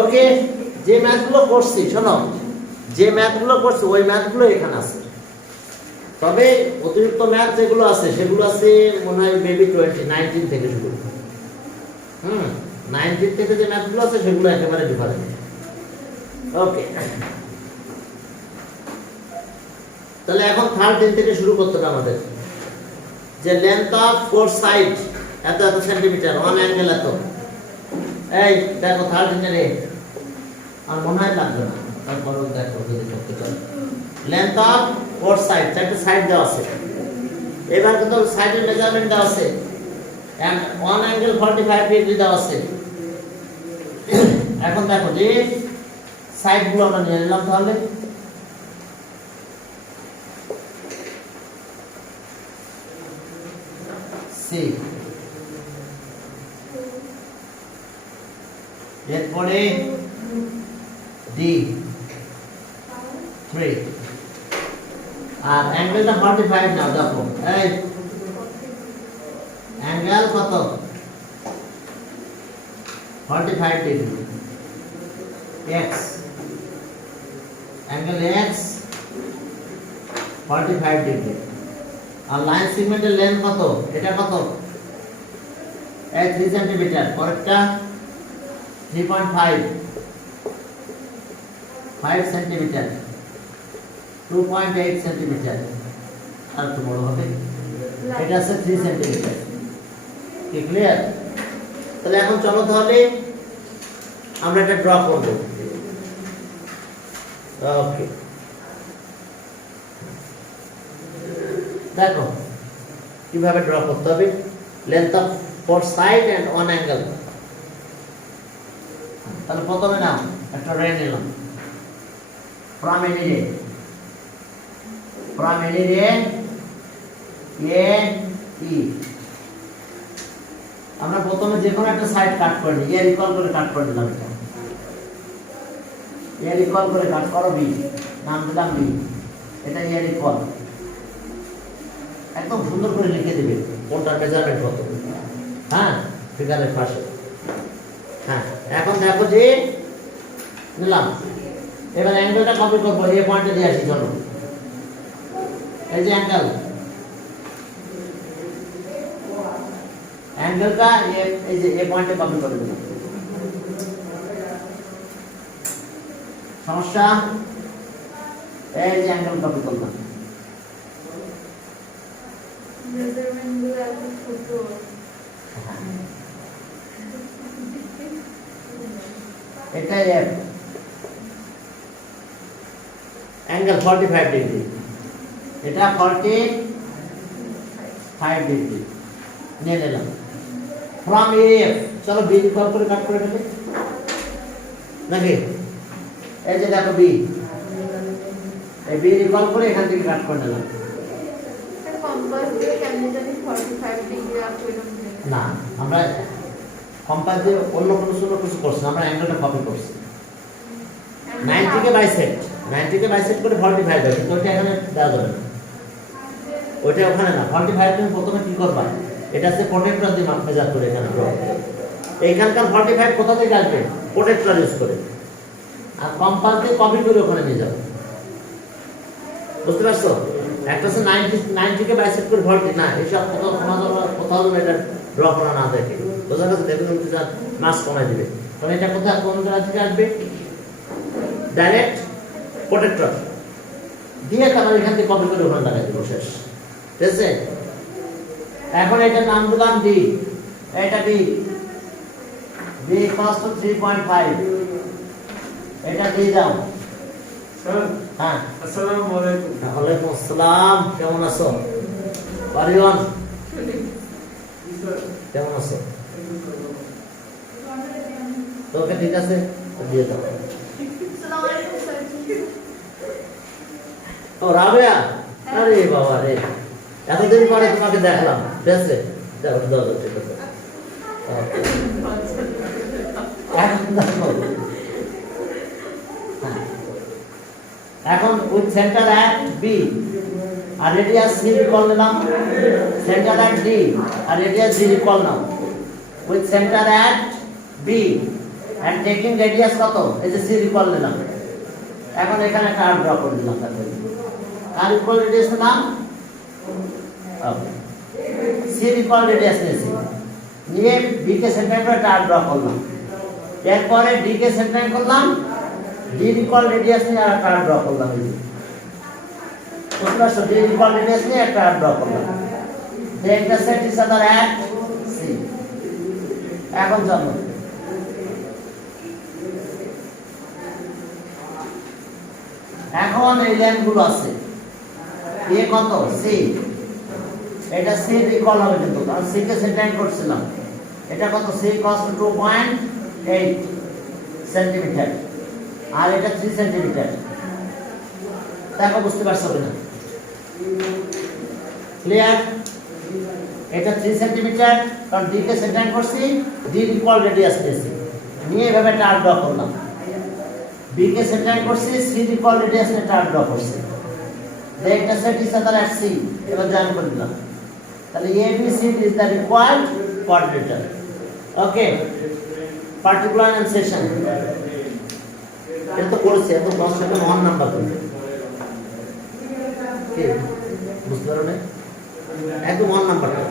ওকে, যে ম্যাথগুলো করছি শোনো, যে ম্যাথগুলো করছি ওই ম্যাথগুলো এখানে আছে। তবে অতিরিক্ত ম্যাথ যেগুলো আছে সেগুলো আছে মনে হয় মেবি 19 থেকে শুরু। 19 থেকে যে ম্যাথগুলো আছে সেগুলো একেবারে ডিফারেন্ট। ওকে, তাহলে এখন 13 থেকে শুরু করতে হবে আমাদের। যে লেন্থ অফ ফোর সাইড এত এত সেন্টিমিটার, ওয়ান অ্যাঙ্গেল এত। এই দেখো 13 এ আর মনে হয় লাগবে না, তারপর দেখো যদি করতে চাও। লেন্থ অফ ফোর সাইড, চারটে সাইড দেওয়া আছে। এবার কিন্তু সাইডের মেজারমেন্ট দেওয়া আছে, এন্ড ওয়ান অ্যাঙ্গেল 45 ডিগ্রি দেওয়া আছে। এখন দেখো যে সাইডগুলো আমরা নিয়ে নিলাম, তাহলে সি, এরপরে ডি 3, আর অ্যাঙ্গেলটা 45 নাও। দেখো এই অ্যাঙ্গেল কত? 45 degree. X, angle X 45 degree. আর লাইন সেগমেন্টের লেন্থ কত? এটা কত? এই 3 সেন্টিমিটার। পরেরটা 3.5, 5 সেন্টিমিটার, 2.8 সেন্টিমিটার। আর একটু বড় হবে, এটা আছে 3 সেন্টিমিটার। কি ক্লিয়ার? তাহলে এখন চলো তাহলে আমরা এটা ড্র করব। ওকে, দেখো কিভাবে ড্র করতে হবে। Length of four side and one angle. তাহলে প্রথমে নাও একটা রে নিলাম, from any ray, from any ray A ই। আমরা প্রথমে যে কোনো একটা সাইড কাট করে নিই, এর ইকুয়াল করে কাট করে দিলাম। এটা এর ইকুয়াল করে কাট করো, বি নাম দিলাম বি। এটা এর ইকুয়াল, একদম সুন্দর করে লিখে দিবে কোনটার মেজারমেন্ট কত। হ্যাঁ, ফিগারের পাশে। হ্যাঁ, এখন দেখো যে নিলাম। এবার অ্যাঙ্গেলটা কপি করবো, এই পয়েন্টে দিয়ে আসি। চলো, এই যে অ্যাঙ্গেল, অ্যাঙ্গেলটা এই যে এই পয়েন্টে কপি করে দিলাম। সমস্যা? এই যে অ্যাঙ্গেল কপি করলাম। এটা এফ, অ্যাঙ্গেল 45 ডিগ্রি। এটা 45 ডিগ্রি নিয়ে নিলাম। ফ্রম এফ, চলো বি কল করে কাট করে ফেলি নাকি? এই যে দেখো বি, এই বি কল করে এখান থেকে কাট করে নিলাম। না, আমরা কম্পাস দিয়ে অন্য কোনো কিছু করছি, আমরা অ্যাঙ্গেলটা কপি করছি। 90 কে বাইসেক্ট, 90 কে বাইসেক্ট করে 45 হয়, কিন্তু ওইটা এখানে দেওয়া যাবে না, ওইটা ওখানে না। 45 তুমি প্রথমে কি করবা, এটা হচ্ছে প্রোটেক্টর দিয়ে মেজার করে এখানে ড্র। এইখানকার 45 কোথা থেকে আসবে? প্রোটেক্টর ইউজ করে। আর কম্পাস দিয়ে কপি করে ওখানে নিয়ে যাও। বুঝতে পারছো? একটা হচ্ছে 90 কে বাইসেক্ট করে 40 না, এইসব কোথাও এটা ড্র করা না দেখে বোঝা গেছে। দেখুন মাস কমাই দিবে, কারণ এটা কোথায় কোন জায়গা থেকে আসবে? ডাইরেক্ট প্রোটেক্টর দিয়ে তারপর এখান থেকে কপি করে ওখানে লাগাই দেবো, শেষ। ঠিক আছে? এখন এটা নাম দিলাম ডি, এটা বি, বি ইকুয়ালস টু 3.5। এটা দিয়ে দাও। হ্যাঁ, আসসালামু আলাইকুম। ওয়ালাইকুম আসসালাম। কেমন আছো পারিওয়ান? কেমন আছো? তোকে ঠিক আছে, দিয়ে দাও। ও রাবেয়া, আরে বাবা রে, এতদিন পরে তোমাকে দেখলাম। ঠিক আছে, দাও দাও দাও, ঠিক আছে। এখন উইথ সেন্টার অ্যাট বি আর রেডিয়াস সি কল নিলাম, সেন্টার অ্যাট ডি আর রেডিয়াস ডি কল নাও। With centre at B and taking radius কত এই যে c ইকুয়াল নিলাম এখন এখানে একটা আর্ক ড্র করে দিলাম তারপরে আর ইকুয়াল রেডিয়াস নাম ওকে c ইকুয়াল রেডিয়াস নিয়েছি নিয়ে b কে সেন্টার করে একটা আর্ক ড্র করলাম এরপরে d কে সেন্টার করলাম d ইকুয়াল রেডিয়াস নিয়ে আর একটা আর্ক ড্র করলাম এই যে বুঝতে d ইকুয়াল রেডিয়াস নিয়ে একটা আর্ক ড্র করলাম they intersect each other at c এখন জানো এখন এই লাইনগুলো আছে এ কত c এটা c ইকুয়াল হবে কিন্তু কারণ c কে সেন্টার করছিলাম এটা কত c cos 2.8 সেন্টিমিটার আর এটা 3 সেন্টিমিটার দেখো বুঝতে পারছো কিনা ক্লিয়ার এটা 3 সেন্টিমিটার কারণ d কে সেন্টার করছি d ইকুয়াল রেডিয়াস নিয়েছি নিয়ে এভাবে একটা আর্ক ড্র করলাম b কে সেন্টার করছি c ইকুয়াল রেডিয়াস নিয়ে একটা আর্ক ড্র করছি they intersect each other at c এবার জান করে দিলাম তাহলে abc is the required quadrilateral okay particular এনসেশন এটা তো করেছি এত প্রশ্নটা মহান নাম্বার তুমি কি বুঝতে পারো না একদম মহান নাম্বারটা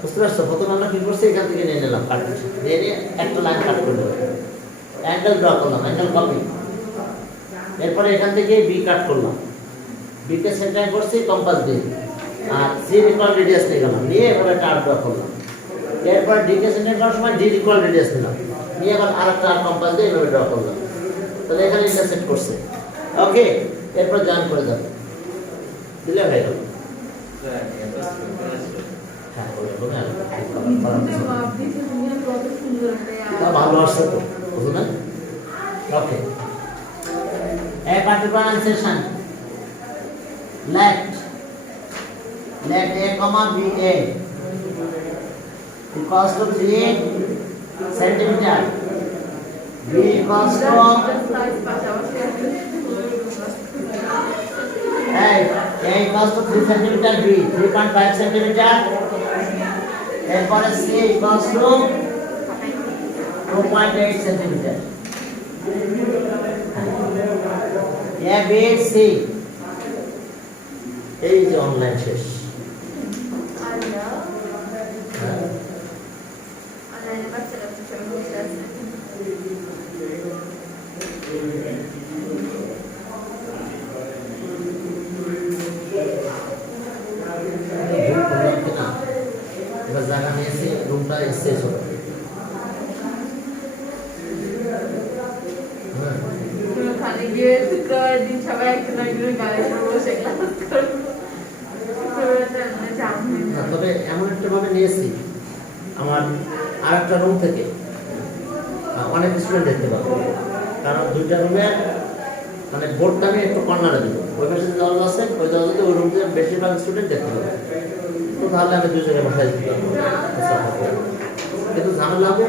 বুঝতে পারছো প্রথমে আমরা কি করছি এখান থেকে নিয়ে নিলাম কাট নিয়ে নিয়ে একটা লাইন কাট করে দেবো অ্যাঙ্গেল ড্র করলাম অ্যাঙ্গেল কপি এরপরে এখান থেকে বি কাট করলাম বি কে সেন্টার করছি কম্পাস দিয়ে আর সি ইকুয়াল রেডিয়াস নিয়ে গেলাম নিয়ে এবারে একটা আর্ক ড্র করলাম এরপর ডি কে সেন্টার করার সময় ডি ইকুয়াল রেডিয়াস নিলাম নিয়ে আবার আরেকটা কম্পাস দিয়ে এভাবে ড্র করলাম তাহলে এখানে ইন্টারসেক্ট করছে ওকে এরপর জয়েন করে যাবে দিলে হয়ে গেল ভালো আসছে তো বুঝো না ওকে a particular section let a comma b a equals to 3 centimeter b equals to a equals to 3 centimeter b 3.5 centimeter এরপরে c equals to 2.8 centimeter a b c এই যে অনলাইন শেষ এবার জায়গা নিয়েছি রুমটা শেষ হবে তবে এমন একটা ভাবে নিয়েছি আমার আর একটা রুম থেকে অনেক স্টুডেন্ট দেখতে পাবো কারণ দুইটা রুমে মানে বোর্ডটা আমি একটু কর্নারে দিব ওই পাশে যে দরজা আছে ওই দরজাতে ওই রুমে বেশিরভাগ স্টুডেন্ট দেখতে পাবো তো তাহলে আমি দুই জায়গায় বসাই দিতে পারবো কিন্তু ঝামেলা হবে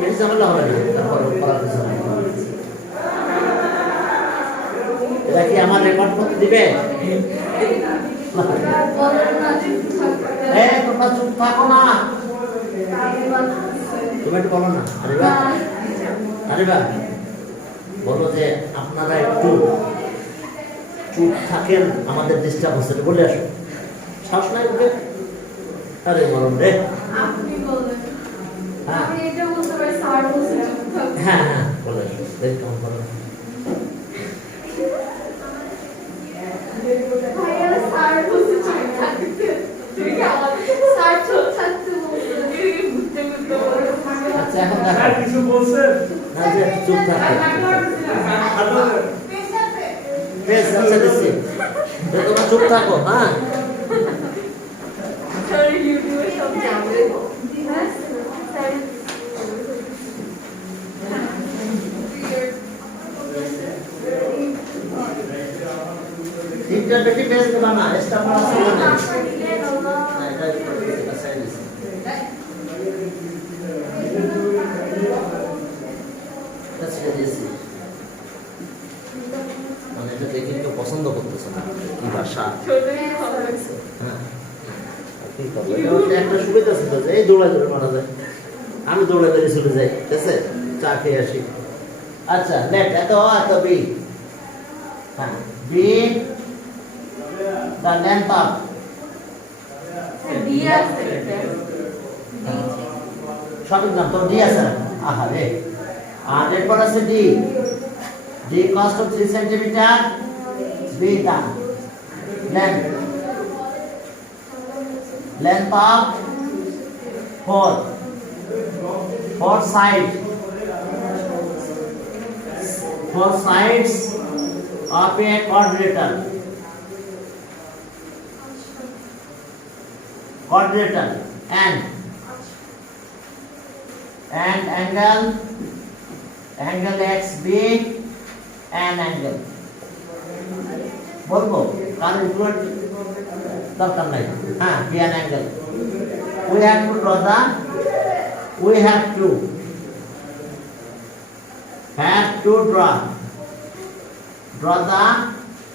বেশি ঝামেলা হবে না তারপর করার কিছু নাই এটা কি আমার রেকর্ড করতে দিবে তোমরা চুপ থাকো না তুমি একটু বলো না আরে বা বলো যে আপনারা একটু চুপ থাকেন আমাদের ডিস্টার্ব হচ্ছে বলে আসো শ্বাস নাই উঠে আরে বলুন রে হ্যাঁ হ্যাঁ বলে আসো দেখ কেমন করো আচ্ছা এখন দেখো কিছু বলছেন না যে চুপ থাকো বেশ আচ্ছা দিচ্ছি তোমরা চুপ থাকো হ্যাঁ তিনটা বেটি বেশ দেবা না এক্সট্রা পড়া ছিল না মানে এটা দেখে কেউ পছন্দ করতেছে না কি ভাষা হ্যাঁ একটা সুবিধা ছিল যে এই দৌড়া দৌড়ে মারা যায় আমি দৌড়ে বেরিয়ে চলে যাই, ঠিক আছে, চা খেয়ে আসি। আচ্ছা লেট, এত এত বি, হ্যাঁ বি দ্য লেন্থ অফ সঠিক নাম তো ডি আছে, আহা রে। আর এরপর আছে D, D equals to 3 centimetre, be the length, length of four sides of a quadrilateral and angle XB and angle বলবো কারণ ইকুয়াল দরকার নাই, হ্যাঁ be an angle. we have to draw the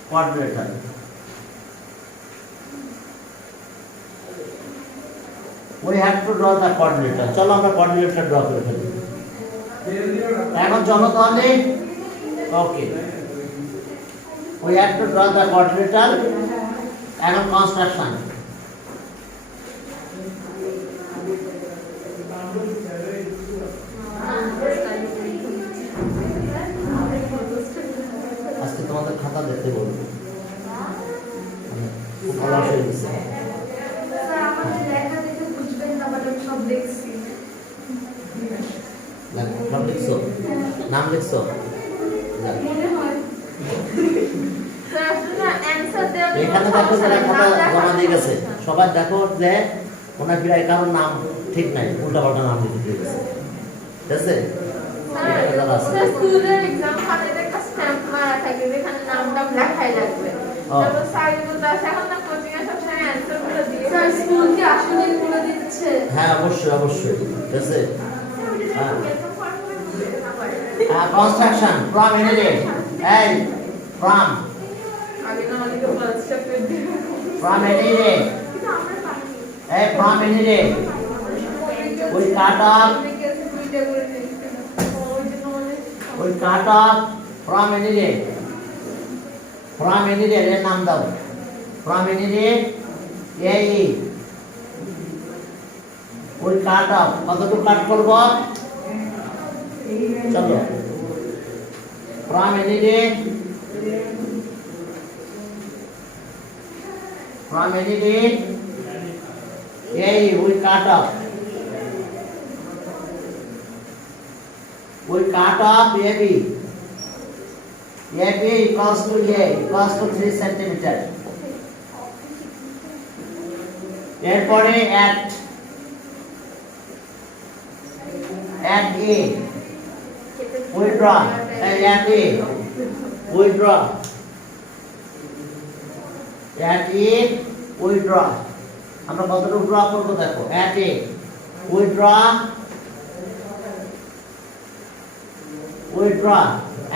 quadrilateral. চলো আমরা quadrilateral ড্র করে ফেলি। এখন চলো তাহলে, ওকে we have to draw the quadrilateral. এখন কনস্ট্রাকশন, আজকে তোমাদের খাতা দেখতে বলবো, খুব ভালো হয়ে গেছে। সব লিখছো, নাম লিখছো, এখানে দেখো যারা খাতা জমা দিয়ে গেছে সবাই দেখো যে ওনার প্রায় কারোর নাম ঠিক নাই, উল্টা পাল্টা নাম লিখে দিয়ে গেছে, ঠিক আছে। এখানে যারা আছে স্কুলের एग्जाम খাতাতে একটা স্ট্যাম্প মারা থাকে যেখানে নামটা লেখাই লাগবে, তারপর স্যার বলতে আসে এখন না কোচিং এ সবসময় অ্যানসার গুলো দিয়ে স্যার স্কুল কি আসলে করে দিচ্ছে, হ্যাঁ অবশ্যই অবশ্যই, ঠিক আছে। কনস্ট্রাকশন ফ্রম এনি ডে, এই ফ্রম আগে না অনেক বাচ্চা করে দিয়ে from any day, from any day we cut off from any day এর নাম দাও, from any day AE we cut off, কতটুকু কাট করব, চলো from any day AE we cut off AB equals to A equals to 3 centimeter. এরপরে at A we draw, at A we draw, at A we draw, আমরা কতটুকু draw করব দেখো, at A we draw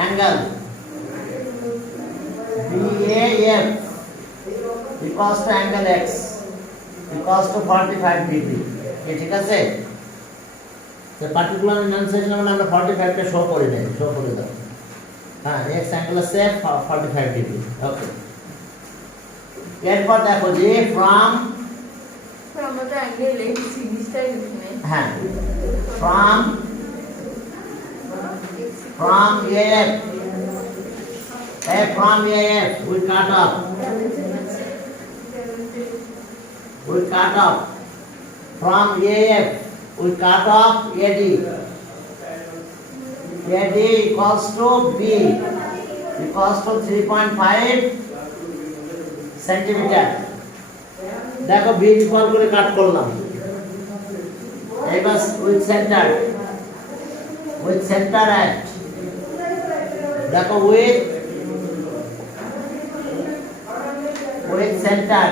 angle BAF equals to angle X equals to 45 degree, ঠিক আছে। তো particular analysis আমরা 45 টা শো করে দেই, শো করে দাও, হ্যাঁ X অ্যাঙ্গেল আছে 45 ডিগ্রি, ওকে। এরপর দেখো যে from আমরা অ্যাঙ্গেল লিখছি নিশ্চয়ই লিখনে, হ্যাঁ from AF we cut off from AF we cut off AD equals to B equals to 3.5 centimetre. দেখো B ইকুয়াল করে কাট করলাম, এবার উইথ সেন্টার at দেখো with center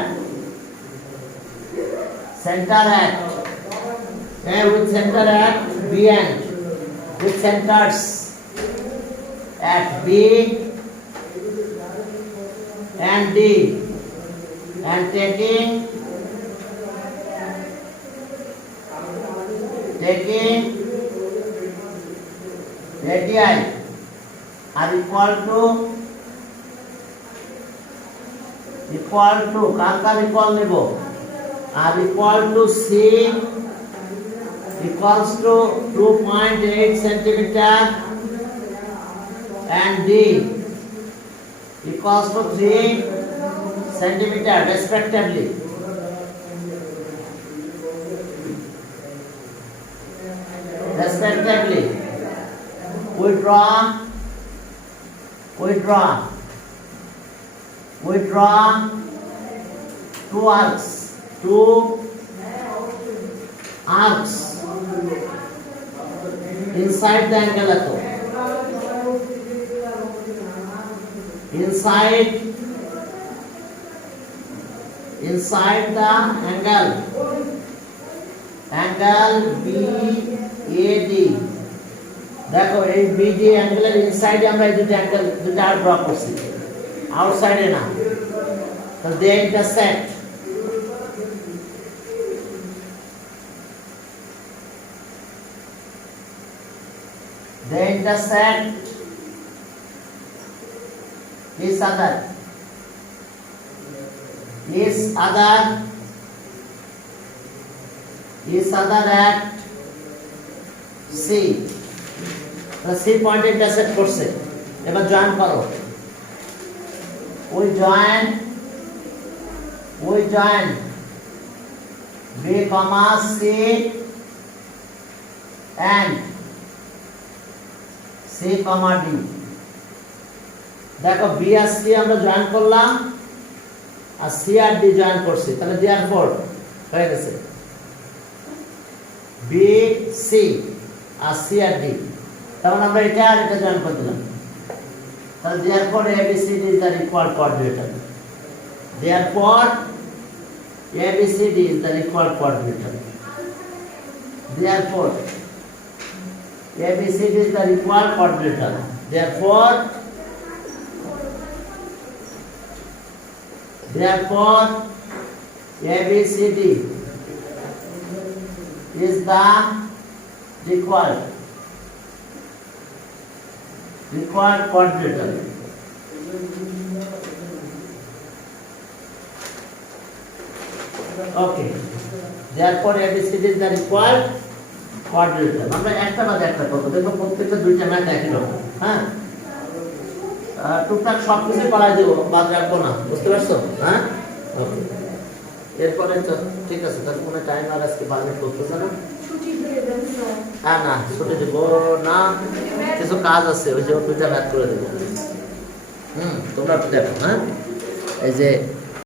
at with center at B and with centers at B and D and taking radii are equal to car equal নেব are equal to c equals to 2.8 centimeter and d equals to 3 centimeter respectively. We draw two arcs inside the angle ato. Inside the angle BAD. দেখো এই BD অ্যাঙ্গেলের ইনসাইডে আমরা এই দুটো angle দুটো আর draw করছি, আউটসাইডে না। তো they intersect. Each other at C. C পয়েন্টে ইন্টারসেক্ট করছে। এবার জয়েন করো। We join B, C and C, D. দেখো B আর C আমরা জয়েন করলাম আর C আর D জয়েন করছি, তাহলে therefore হয়ে গেছে B, C আর C আর D। তখন আমরা এটা আর এটা জয়েন করে দিলাম, তাহলে therefore ABCD is the required coordinator. Therefore ABCD is the required coordinator. Therefore ABCD is the required coordinator. Therefore ABCD is the required coordinator. Okay. Therefore ABCD is the required coordinator. আমরা একটা বাদে একটা করব, দেখো প্রত্যেকটা দুইটা math একই রকম। হ্যাঁ, টুকটাক সব কিছু করাই দেবো, বাদ রাখবো না, বুঝতে পারছো? হ্যাঁ, ওকে। এরপরে ঠিক আছে, তাহলে কোনো টাইম আর আজকে পারমিট করতেছে না। হ্যাঁ, না ছুটি দেবো না, কিছু কাজ আছে, ওই যে দুইটা ম্যাথ করে দেবো। তোমরা দেখো। হ্যাঁ, এই যে